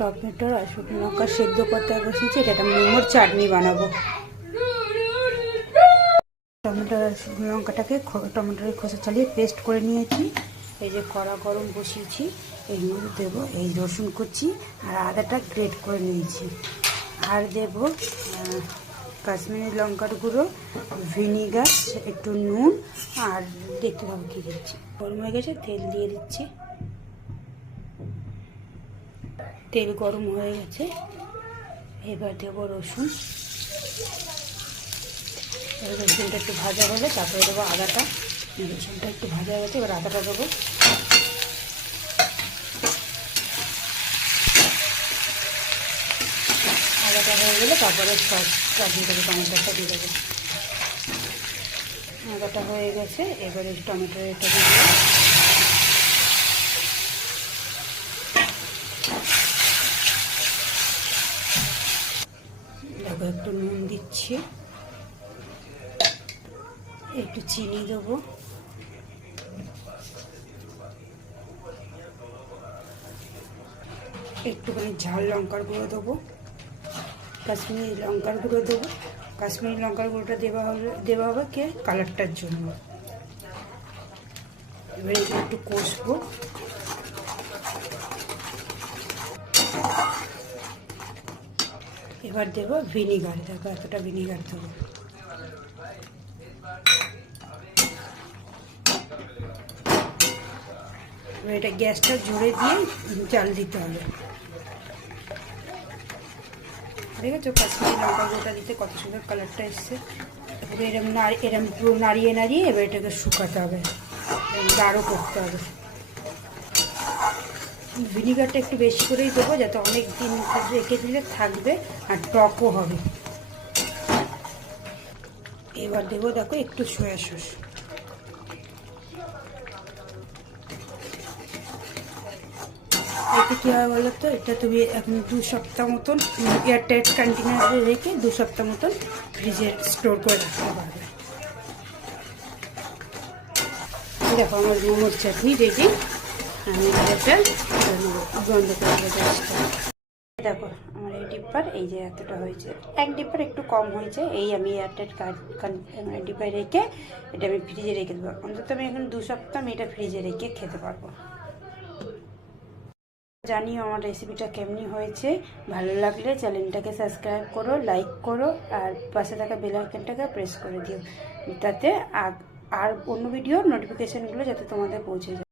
Tomato আর শুকনো লঙ্কা সেদ্ধ করতে বসেছি। এটা একটা মোমোর চাটনি বানাবো। টমেটো আর শুকনো লঙ্কাটাকে টমেটোর খোসা ছাড়িয়ে পেস্ট করে নিয়েছি। এই যে কড়া গরম বসিয়েছি, এর মধ্যে দেবো এই রসুন কুচি আর আদাটা গ্রেট করে নিয়েছি। আর দেব কাশ্মীরি লঙ্কার গুঁড়ো, ভিনিগার, একটু নুন, আর দেখতে পাবো কী দিচ্ছি। গরম হয়ে গেছে, তেল দিয়ে দিচ্ছি। তেল গরম হয়ে গেছে, এবার দেবো রসুন। রসুনটা একটু ভাজা হলে তারপরে দেবো আদাটা। রসুনটা একটু ভাজা হয়ে গেছে, এবার আদাটা দেবো। আদাটা হয়ে গেলে তারপরে সস দিয়ে দেবো, টমেটোটা দিয়ে দেবো। আদাটা হয়ে গেছে, এবারে টমেটো এটা দিয়ে দেবো। দেখো একটু নুন দিচ্ছি, একটু চিনি দেবো, একটুখানি ঝাল লঙ্কার গুঁড়ো দেবো, কাশ্মীরি লঙ্কার গুঁড়ো দেবো। কাশ্মীরি লঙ্কার গুঁড়োটা দেওয়া হবে কে কালারটার জন্য। এবার একটু কষবো। এবার দেবো ভিনিগার, দেখো এতটা ভিনিগার দেবো। এবার এটা গ্যাসটা জোরে দিয়ে জাল দিতে হবে। দেখেছো কাশ্মীরি লঙ্কা গুঁড়োটা দিতে কত সুন্দর কালারটা এসছে। এবার এরম পুরো নাড়িয়ে নাড়িয়ে এবার এটাকে শুকাতে হবে, গাঢ় করতে হবে। ভিনিগারটা একটু বেশি করেই দেবো, যাতে অনেক দিন রেখে দিলে থাকবে আর টকও হবে। এবার দেবো দেখো একটু সয়া সস। এতে কী হয় বলো তো, এটা তুমি এখন 2 সপ্তাহ মতন এয়ারটাইট কন্টেনারে রেখে 2 সপ্তাহ মতন ফ্রিজে স্টোর করে রাখতে পারবে। দেখো আমার মোমোর চাটনি রেডি। আমি এটা বন্ধ করে দেবো। দেখো আমার এই ডিব্বার এই যে এতটা হয়েছে, এক ডিব্বার একটু কম হয়েছে। এই আমি এয়ারটাইট ডিব্বায় রেখে এটা আমি ফ্রিজে রেখে দেবো। অন্তত আমি এখন 2 সপ্তাহ আমি এটা ফ্রিজে রেখে খেতে পারবো। জানিও আমার রেসিপিটা কেমনি হয়েছে। ভালো লাগলে চ্যানেলটাকে সাবস্ক্রাইব করো, লাইক করো, আর পাশে থাকা বেল আইকনটাকে প্রেস করে দিও, যাতে আর অন্য ভিডিওর নোটিফিকেশানগুলো যাতে তোমাদের পৌঁছে যায়।